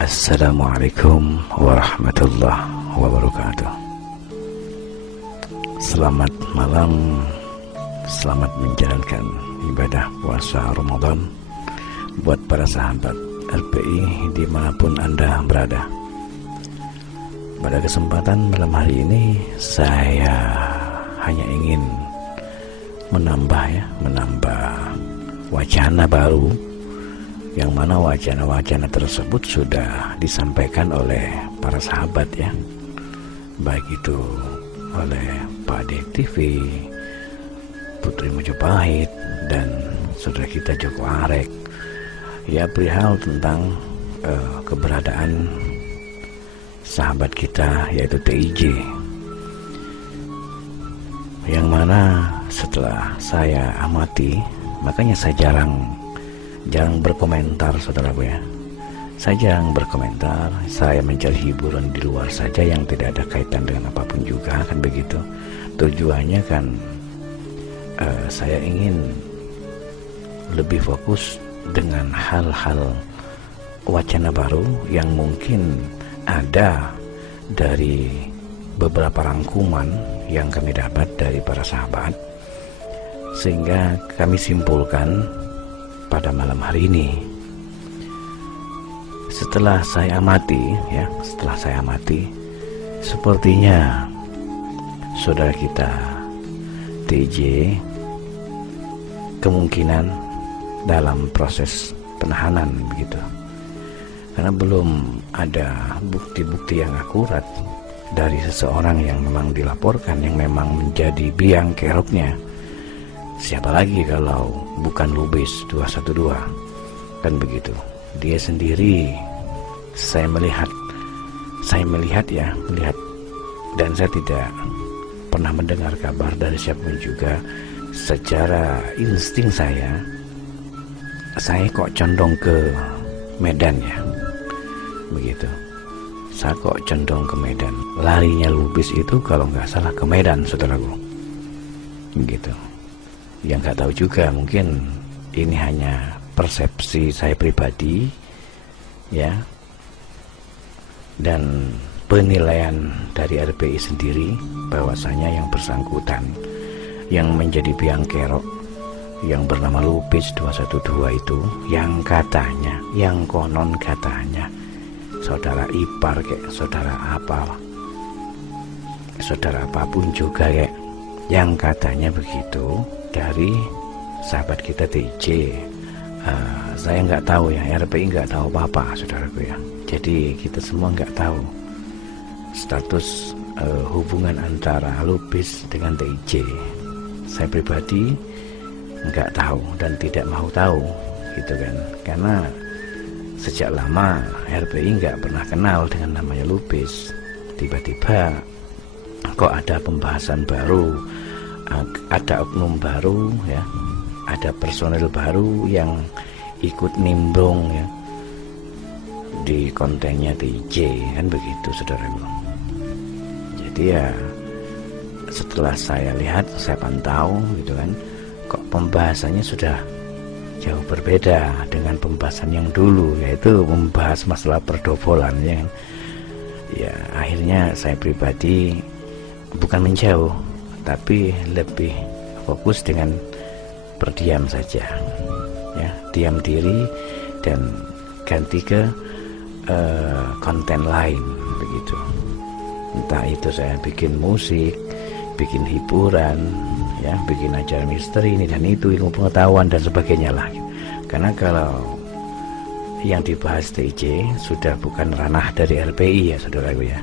Assalamualaikum warahmatullahi wabarakatuh. Selamat malam, selamat menjalankan ibadah puasa Ramadan buat para sahabat LPI dimanapun Anda berada. Pada kesempatan malam hari ini saya hanya ingin menambah wacana baru, yang mana wacana-wacana tersebut sudah disampaikan oleh para sahabat ya, baik itu oleh Pak Dek TV, Putri Majapahit, dan saudara kita Joko Arek, ya, perihal tentang keberadaan sahabat kita yaitu TIJ, yang mana setelah saya amati, makanya saya jarang berkomentar, saudaraku ya. Saya jarang berkomentar, saya mencari hiburan di luar saja yang tidak ada kaitan dengan apapun juga, kan begitu. Tujuannya kan saya ingin lebih fokus dengan hal-hal wacana baru yang mungkin ada dari beberapa rangkuman yang kami dapat dari para sahabat, sehingga kami simpulkan pada malam hari ini. Setelah saya amati, sepertinya saudara kita TJ kemungkinan dalam proses penahanan begitu, karena belum ada bukti-bukti yang akurat dari seseorang yang memang dilaporkan, yang memang menjadi biang keroknya. Siapa lagi kalau bukan Lubis 212, kan begitu. Dia sendiri, saya melihat dan saya tidak pernah mendengar kabar dari siapapun juga. Secara insting saya kok condong ke Medan ya, begitu. Saya kok condong ke Medan. Larinya Lubis itu kalau nggak salah ke Medan, saudaraku, begitu. Yang nggak tahu juga, mungkin ini hanya persepsi saya pribadi ya, dan penilaian dari RPI sendiri, bahwasanya yang bersangkutan yang menjadi biang kerok yang bernama Lubis 212 itu, yang katanya, yang konon katanya saudara ipar kayak saudara apapun juga kayak, yang katanya begitu dari sahabat kita TJ. Saya nggak tahu ya, RPI nggak tahu apa-apa, saudaraku ya. Jadi kita semua nggak tahu status hubungan antara Lubis dengan TJ. Saya pribadi nggak tahu dan tidak mau tahu, gitu kan, karena sejak lama RPI nggak pernah kenal dengan namanya Lubis. Tiba-tiba kok ada pembahasan baru, ada oknum baru ya, ada personel baru yang ikut nimbrung ya di kontennya TJ, kan begitu, saudaraku. Jadi ya setelah saya lihat, saya pantau gitu kan, kok pembahasannya sudah jauh berbeda dengan pembahasan yang dulu, yaitu membahas masalah perdobolan ya. Akhirnya saya pribadi bukan menjauh, tapi lebih fokus dengan berdiam saja ya, diam diri dan ganti ke konten lain begitu. Entah itu saya bikin musik, bikin hiburan ya, bikin acara misteri ini dan itu, ilmu pengetahuan dan sebagainya lah. Karena kalau yang dibahas TJ sudah bukan ranah dari LPI ya, saudaraku ya.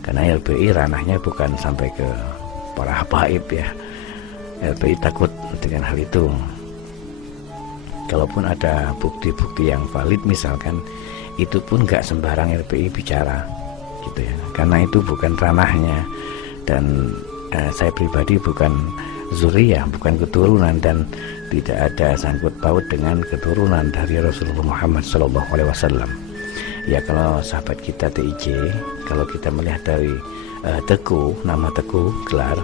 Karena LPI ranahnya bukan sampai ke para habaib ya. LPI takut dengan hal itu. Kalaupun ada bukti-bukti yang valid misalkan, itu pun gak sembarang LPI bicara gitu ya, karena itu bukan ranahnya. Dan saya pribadi bukan zuriyah, bukan keturunan, dan tidak ada sangkut paut dengan keturunan dari Rasulullah Muhammad SAW. Ya, kalau sahabat kita TIJ, kalau kita melihat dari Teguh, nama Teguh, gelar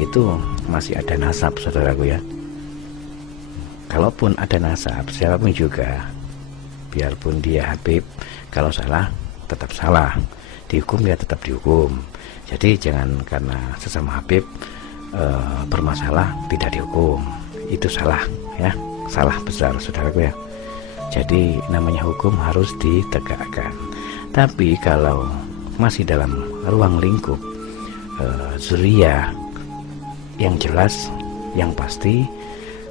itu masih ada nasab, saudaraku ya. Kalaupun ada nasab, siapapun juga, biarpun dia Habib, Kalau salah tetap salah, dihukum ya tetap dihukum. Jadi jangan karena sesama Habib bermasalah tidak dihukum, itu salah ya, salah besar saudaraku ya. Jadi namanya hukum harus ditegakkan. Tapi kalau masih dalam ruang lingkup zuriyah, yang jelas, yang pasti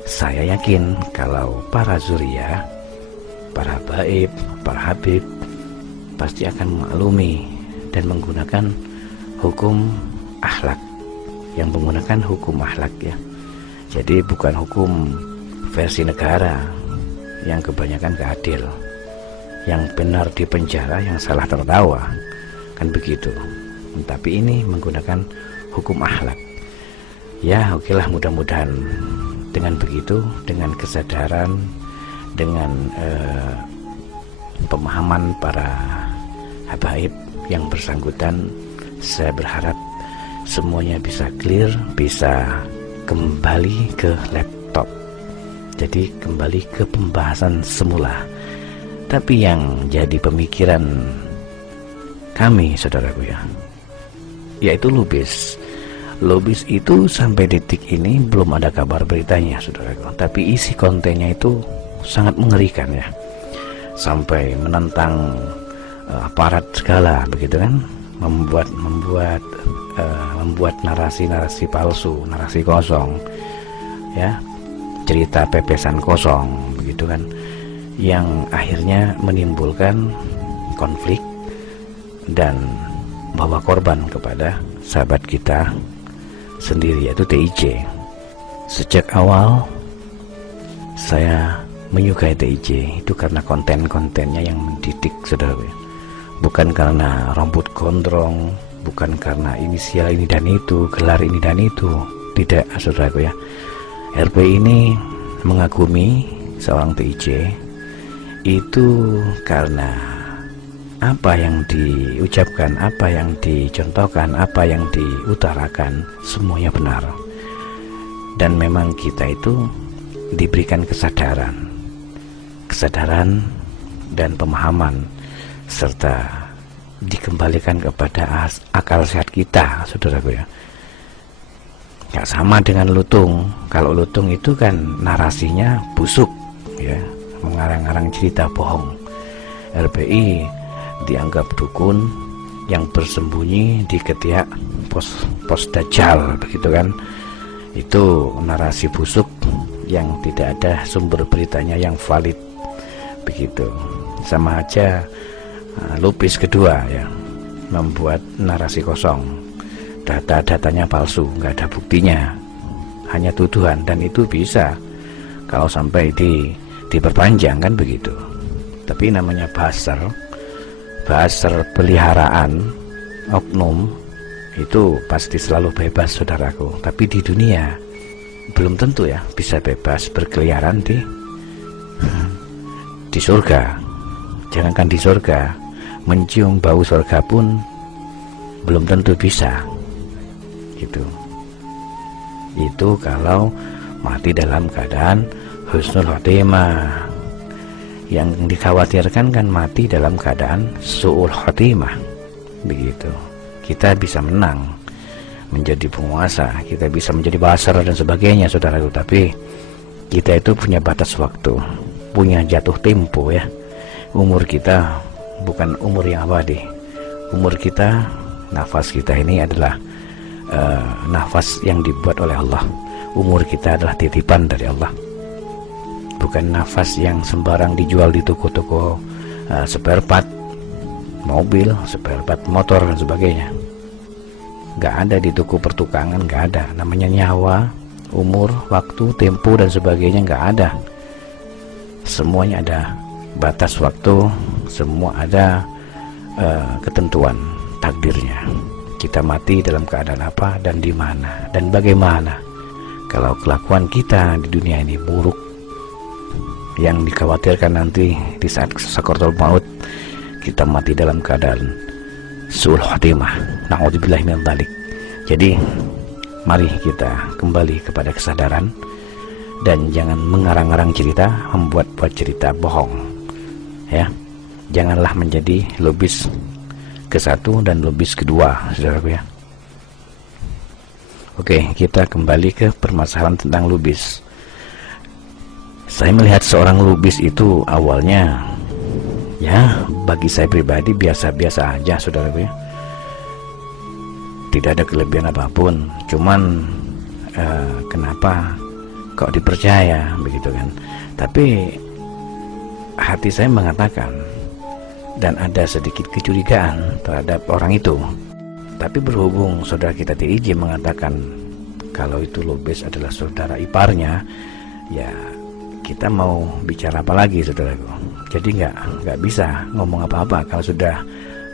saya yakin kalau para zuriyah, para baib, para habib pasti akan memaklumi dan menggunakan hukum akhlak, yang menggunakan hukum akhlak ya. Jadi bukan hukum versi negara yang kebanyakan gak adil, yang benar di penjara, yang salah tertawa, kan begitu. Tapi ini menggunakan hukum akhlak ya. Okelah, mudah-mudahan dengan begitu, dengan kesadaran, dengan pemahaman para habaib yang bersangkutan, saya berharap semuanya bisa clear, bisa kembali ke laptop, jadi kembali ke pembahasan semula. Tapi yang jadi pemikiran kami saudaraku ya, yaitu lubis itu sampai detik ini belum ada kabar beritanya saudaraku, tapi isi kontennya itu sangat mengerikan ya, sampai menentang aparat segala begitu kan, membuat narasi palsu, narasi kosong ya, cerita pepesan kosong begitu kan, yang akhirnya menimbulkan konflik dan bawa korban kepada sahabat kita sendiri, yaitu TIJ. Sejak awal saya menyukai TIJ itu karena konten-kontennya yang mendidik saudara, bukan karena rambut gondrong, bukan karena inisial ini dan itu, gelar ini dan itu, tidak saudaraku ya. RP ini mengagumi seorang TIJ itu karena apa yang diucapkan, apa yang dicontohkan, apa yang diutarakan, semuanya benar. Dan memang kita itu diberikan kesadaran dan pemahaman, serta dikembalikan kepada akal sehat kita saudaraku ya. Gak sama dengan lutung. Kalau lutung itu kan narasinya busuk ya, mengarang-arang cerita bohong. RPI dianggap dukun yang bersembunyi di ketiak pos dajjal begitu kan. Itu narasi busuk yang tidak ada sumber beritanya yang valid begitu. Sama aja lupis kedua ya, membuat narasi kosong, data-datanya palsu, nggak ada buktinya, hanya tuduhan, dan itu bisa kalau sampai diperpanjang kan begitu. Tapi namanya buzzer peliharaan oknum itu pasti selalu bebas saudaraku. Tapi di dunia belum tentu ya bisa bebas berkeliaran di surga. Jangankan di surga, mencium bau surga pun belum tentu bisa gitu. Itu kalau mati dalam keadaan husnul khotimah. Yang dikhawatirkan kan mati dalam keadaan su'ul khotimah begitu. Kita bisa menang menjadi penguasa, kita bisa menjadi basar dan sebagainya saudaraku, tapi kita itu punya batas waktu, punya jatuh tempo ya. Umur kita bukan umur yang abadi. Umur kita, nafas kita ini adalah nafas yang dibuat oleh Allah. Umur kita adalah titipan dari Allah, bukan nafas yang sembarang dijual di toko-toko spare part mobil, spare part motor dan sebagainya. Gak ada di toko pertukangan, gak ada. Namanya nyawa, umur, waktu, tempo dan sebagainya gak ada. Semuanya ada batas waktu, semua ada ketentuan takdirnya. Kita mati dalam keadaan apa dan di mana dan bagaimana. Kalau kelakuan kita di dunia ini buruk, yang dikhawatirkan nanti di saat sakaratul maut kita mati dalam keadaan su'ul khotimah, na'udzubillahi min dzalik. Jadi mari kita kembali kepada kesadaran dan jangan mengarang-arang cerita, membuat-buat cerita bohong ya. Janganlah menjadi lubis ke-1 dan lubis kedua, saudaraku ya. Oke, kita kembali ke permasalahan tentang lubis. Saya melihat seorang lubis itu awalnya, ya, bagi saya pribadi biasa-biasa aja, saudaraku ya. Tidak ada kelebihan apapun, cuman kenapa kok dipercaya begitu kan? Tapi hati saya mengatakan, dan ada sedikit kecurigaan terhadap orang itu. Tapi berhubung saudara kita TIJ mengatakan kalau itu lubis adalah saudara iparnya, ya kita mau bicara apa lagi, saudaraku? Jadi nggak bisa ngomong apa-apa kalau sudah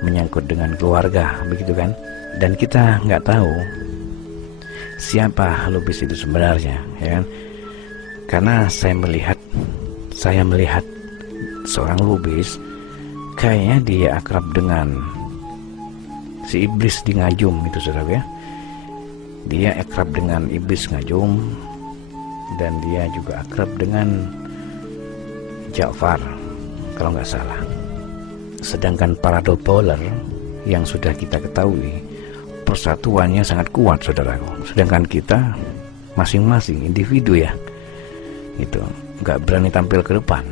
menyangkut dengan keluarga, begitu kan? Dan kita nggak tahu siapa lubis itu sebenarnya, ya kan? Karena saya melihat seorang lubis, kayaknya dia akrab dengan si iblis di Ngajum itu, saudara ya. Dia akrab dengan iblis Ngajum, dan dia juga akrab dengan Ja'far kalau nggak salah. Sedangkan para doppler yang sudah kita ketahui persatuannya sangat kuat, saudaraku. Sedangkan kita masing-masing individu ya, itu nggak berani tampil ke depan.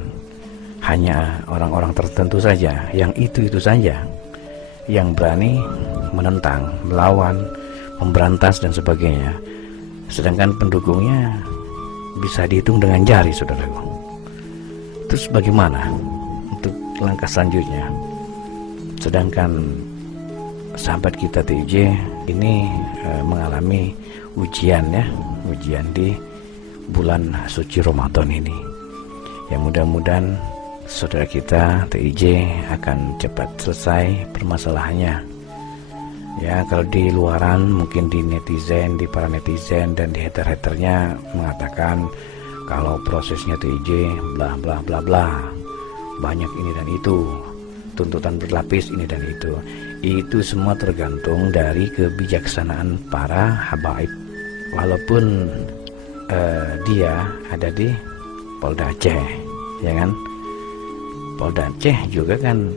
Hanya orang-orang tertentu saja, yang itu saja yang berani menentang, melawan, memberantas dan sebagainya. Sedangkan pendukungnya bisa dihitung dengan jari, saudaraku. Terus bagaimana untuk langkah selanjutnya? Sedangkan sahabat kita TJ ini mengalami ujian ya, ujian di bulan suci Ramadan ini. Yang mudah-mudahan saudara kita TIJ akan cepat selesai permasalahannya. Ya, kalau di luaran mungkin di netizen, di para netizen dan di hater-haternya mengatakan kalau prosesnya TIJ bla bla bla bla, banyak ini dan itu, tuntutan berlapis ini dan itu. Itu semua tergantung dari kebijaksanaan para habaib. Walaupun dia ada di Polda Aceh, ya kan? Polda Aceh juga kan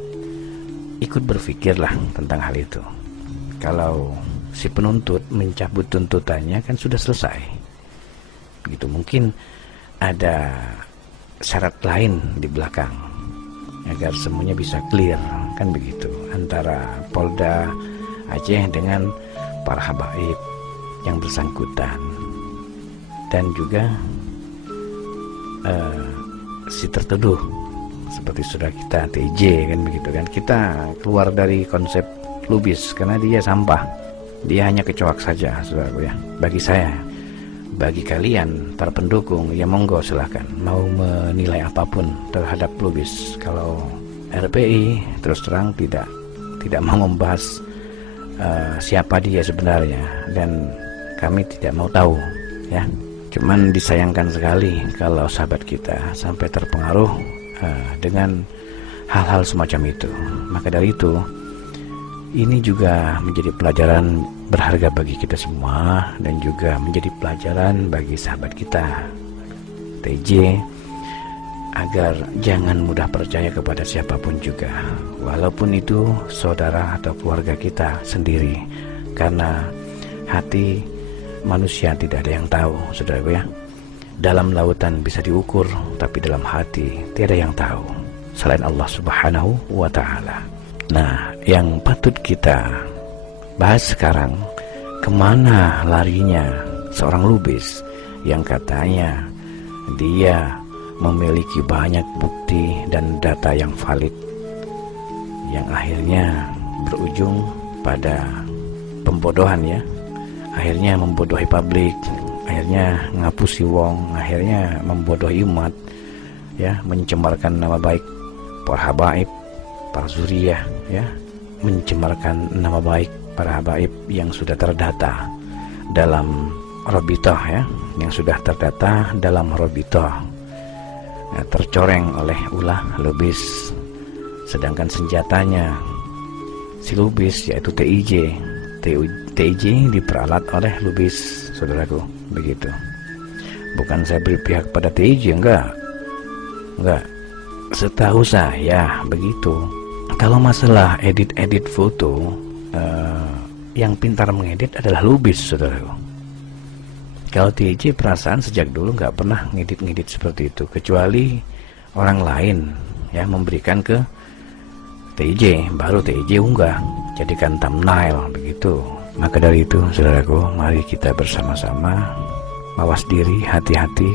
ikut berpikirlah tentang hal itu. Kalau si penuntut mencabut tuntutannya kan sudah selesai. Gitu, mungkin ada syarat lain di belakang agar semuanya bisa clear, kan begitu, antara Polda Aceh dengan para habaib yang bersangkutan, dan juga si tertuduh seperti saudara kita TJ, kan begitu kan. Kita keluar dari konsep lubis karena dia sampah, dia hanya kecoak saja, saudaraku ya. Bagi saya, bagi kalian para pendukung, ya monggo silahkan mau menilai apapun terhadap lubis. Kalau RPI terus terang tidak mau membahas siapa dia sebenarnya, dan kami tidak mau tahu ya. Cuman disayangkan sekali kalau sahabat kita sampai terpengaruh dengan hal-hal semacam itu. Maka dari itu, ini juga menjadi pelajaran berharga bagi kita semua, dan juga menjadi pelajaran bagi sahabat kita TJ agar jangan mudah percaya kepada siapapun juga, walaupun itu saudara atau keluarga kita sendiri, karena hati manusia tidak ada yang tahu, saudaraku ya. Dalam lautan bisa diukur, tapi dalam hati tiada yang tahu selain Allah Subhanahu wa Ta'ala. Nah, yang patut kita bahas sekarang, kemana larinya seorang lubis yang katanya dia memiliki banyak bukti dan data yang valid, yang akhirnya berujung pada pembodohan ya. Akhirnya membodohi publik, akhirnya ngapusi wong, akhirnya membodohi umat ya, mencemarkan nama baik para habaib, para zuriyah ya, mencemarkan nama baik para habaib yang sudah terdata dalam Robitoh ya, yang sudah terdata dalam Robitoh, nah, tercoreng oleh ulah lubis. Sedangkan senjatanya si lubis yaitu TIJ diperalat oleh lubis, saudaraku, begitu. Bukan saya berpihak pada TIJ, enggak. Setahu saya begitu. Kalau masalah edit foto, yang pintar mengedit adalah Lubis, saudaraku. Kalau TJ perasaan sejak dulu nggak pernah ngedit seperti itu, kecuali orang lain ya memberikan ke TJ, baru TJ unggah, jadikan thumbnail begitu. Maka dari itu, saudaraku, mari kita bersama-sama mawas diri, hati-hati,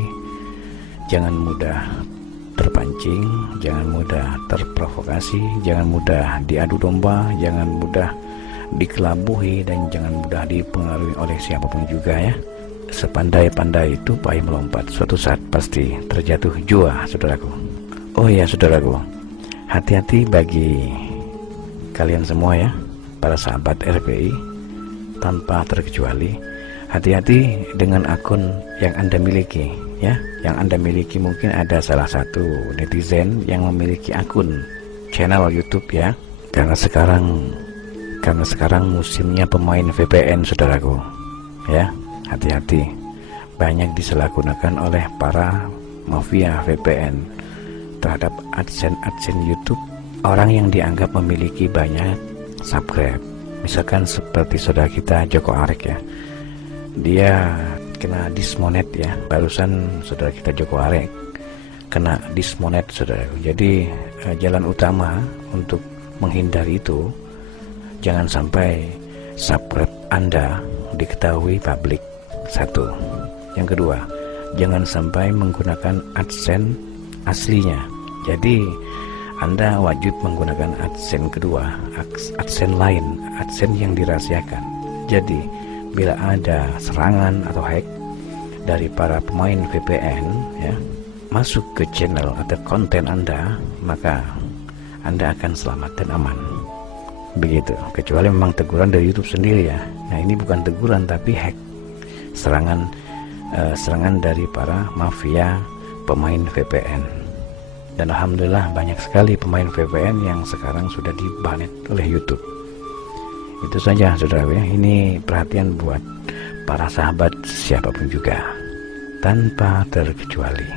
jangan mudah terpancing, jangan mudah terprovokasi, jangan mudah diadu domba, jangan mudah dikelabuhi, dan jangan mudah dipengaruhi oleh siapapun juga ya. Sepandai-pandai tupai melompat, suatu saat pasti terjatuh jua, saudaraku. Oh ya, saudaraku, hati-hati bagi kalian semua ya, para sahabat RPI, tanpa terkecuali. Hati-hati dengan akun yang Anda miliki ya. Yang Anda miliki mungkin ada salah satu netizen yang memiliki akun channel YouTube ya. Karena sekarang musimnya pemain VPN, saudaraku ya. Hati-hati, banyak disalahgunakan oleh para mafia VPN terhadap AdSense YouTube. Orang yang dianggap memiliki banyak subscribe, misalkan seperti saudara kita Joko Arek ya, dia kena dismonet ya. Barusan saudara kita Joko Arek kena dismonet, saudara. Jadi jalan utama untuk menghindari itu, jangan sampai subscribe Anda diketahui publik. Satu. Yang kedua, jangan sampai menggunakan AdSense aslinya. Jadi Anda wajib menggunakan AdSense kedua, AdSense lain, AdSense yang dirahasiakan. Jadi bila ada serangan atau hack dari para pemain VPN ya, masuk ke channel atau konten Anda, maka Anda akan selamat dan aman. Begitu, kecuali memang teguran dari YouTube sendiri ya. Nah, ini bukan teguran tapi hack, serangan dari para mafia pemain VPN. Dan alhamdulillah banyak sekali pemain VPN yang sekarang sudah dibanet oleh YouTube. Itu saja, saudara ya. Ini perhatian buat para sahabat siapapun juga, tanpa terkecuali.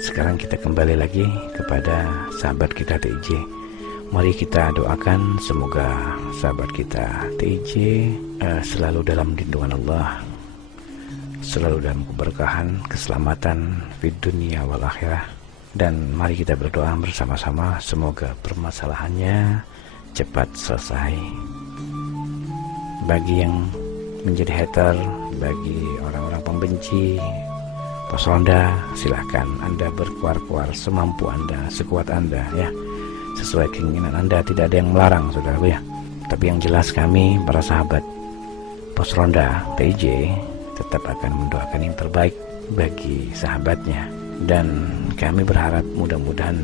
Sekarang kita kembali lagi kepada sahabat kita TJ. Mari kita doakan semoga sahabat kita TJ selalu dalam lindungan Allah, selalu dalam keberkahan, keselamatan di dunia wal akhirah. Dan mari kita berdoa bersama-sama semoga permasalahannya cepat selesai. Bagi yang menjadi hater, bagi orang-orang pembenci Pos Ronda, silahkan Anda berkuar-kuar semampu Anda, sekuat Anda ya, sesuai keinginan Anda. Tidak ada yang melarang, saudaraku ya. Tapi yang jelas kami para sahabat Pos Ronda TJ tetap akan mendoakan yang terbaik bagi sahabatnya. Dan kami berharap mudah-mudahan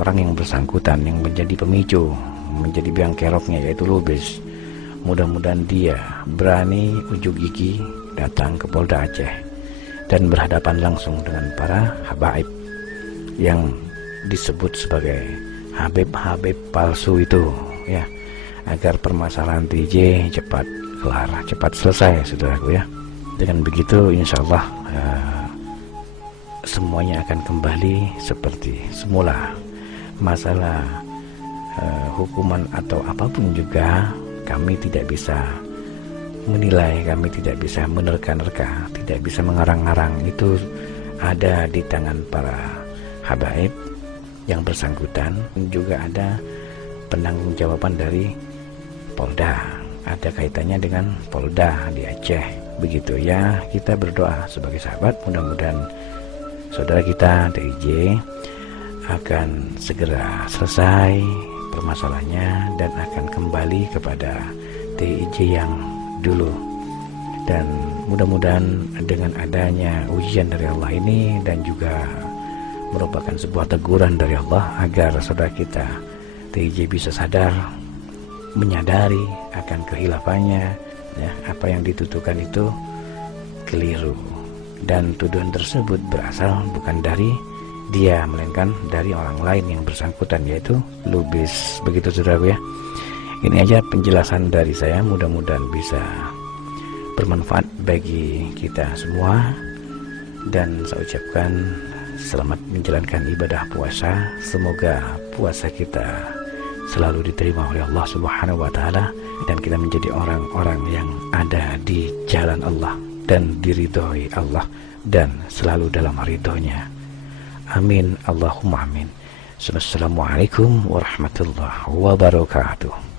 orang yang bersangkutan, yang menjadi pemicu, menjadi biang keroknya, yaitu Lubis, mudah-mudahan dia berani ujug gigi datang ke Polda Aceh dan berhadapan langsung dengan para habaib yang disebut sebagai Habib palsu itu ya, agar permasalahan TJ cepat kelar, cepat selesai, saudaraku ya. Dengan begitu insya Allah semuanya akan kembali seperti semula. Masalah hukuman atau apapun juga kami tidak bisa menilai, kami tidak bisa menerka-nerka, tidak bisa mengarang-arang. Itu ada di tangan para habaib yang bersangkutan. Juga ada penanggung-jawaban dari Polda, ada kaitannya dengan Polda di Aceh. Begitu ya, kita berdoa sebagai sahabat, mudah-mudahan saudara kita TJ akan segera selesai permasalahannya dan akan kembali kepada TJ yang dulu. Dan mudah-mudahan dengan adanya ujian dari Allah ini dan juga merupakan sebuah teguran dari Allah, agar saudara kita TJ bisa sadar, menyadari akan kehilafannya ya, apa yang dituduhkan itu keliru, dan tuduhan tersebut berasal bukan dari dia, melainkan dari orang lain yang bersangkutan, yaitu Lubis. Begitu saudaraku ya. Ini aja penjelasan dari saya, mudah-mudahan bisa bermanfaat bagi kita semua. Dan saya ucapkan selamat menjalankan ibadah puasa. Semoga puasa kita selalu diterima oleh Allah Subhanahu wa taala, dan kita menjadi orang-orang yang ada di jalan Allah dan diridhoi Allah dan selalu dalam ridhonya. Amin Allahumma amin. Assalamualaikum warahmatullahi wabarakatuh.